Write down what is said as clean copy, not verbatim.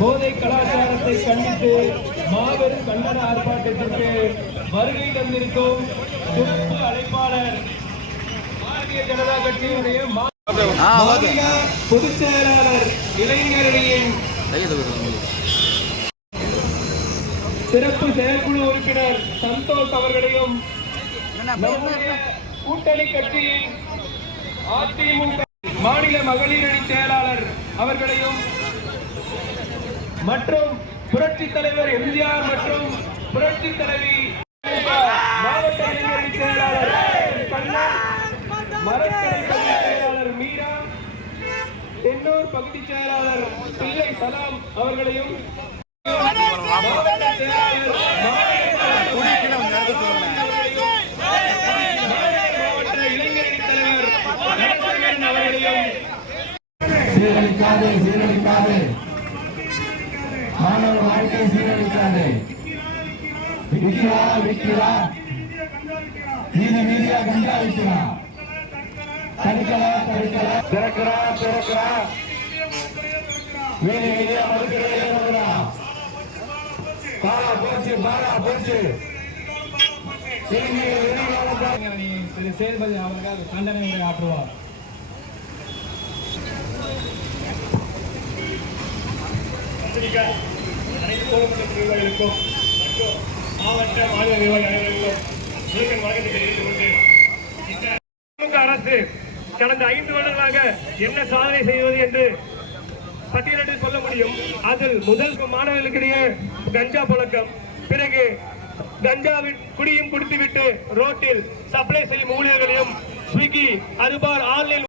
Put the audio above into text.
போதை கலாச்சாரத்தை கண்டித்து மாபெரும் கண்டன ஆர்ப்பாட்டத்திற்கு வருகை தந்திருக்கும் சிறப்பு அழைப்பாளர் பாரதிய ஜனதா கட்சியினுடைய பொதுச் செயலாளர் இளைஞரணியின் சிறப்பு செயற்குழு உறுப்பினர் சந்தோஷ் அவர்களையும் கூட்டணி கட்சியின் அதிமுக மாநில மகளிர் அணி செயலாளர் அவர்களையும் மற்றும் புரட்சி தலைவர் எம்ஜிஆர் மற்றும் புரட்சி தலைவி மாவட்ட இளைஞரணி செயலாளர் கண்ணன், மரக்கடை செயலாளர் மீரா, தென்னூர் பகுதி செயலாளர் பிள்ளை சலாம் அவர்களையும் மாவட்ட செயலாளர் மாவட்ட இளைஞரணி தலைவர் நடராஜன் அவர்களையும் சீரழிக்காதே மாணவர் வாழ்க்கை சீரழிக்காதே. விற்கிறா மீதியா கஞ்சா விற்கிறா, தடுக்கலா திறக்கிறா மீதியா மறுக்கிறா. பாரா போச்சு திரு சேதுபதி அவர்கள் கண்டன உரை ஆற்றுவார். அனைத்து பொதுமன்ற நிர்வாகிகளுக்கும் மற்றும் மாவட்ட மாநில நிர்வாகி அனைவருக்கும் வணக்கத்தை தெரிவித்துக் கொண்டு இந்த திமுக அரசு கடந்த 5 வருடங்களாக என்ன சாதனை செய்வது என்று பட்டியலிட்டு சொல்ல முடியும். அதில் முதல் மாணவர்களுக்கிடையே கஞ்சா பழக்கம், பிறகு கஞ்சாவின் குடியும் குடித்துவிட்டு ரோட்டில் சப்ளை செய்யும் ஊழியர்களையும் ஸ்விக்கி, அருபார் ஆன்லைன்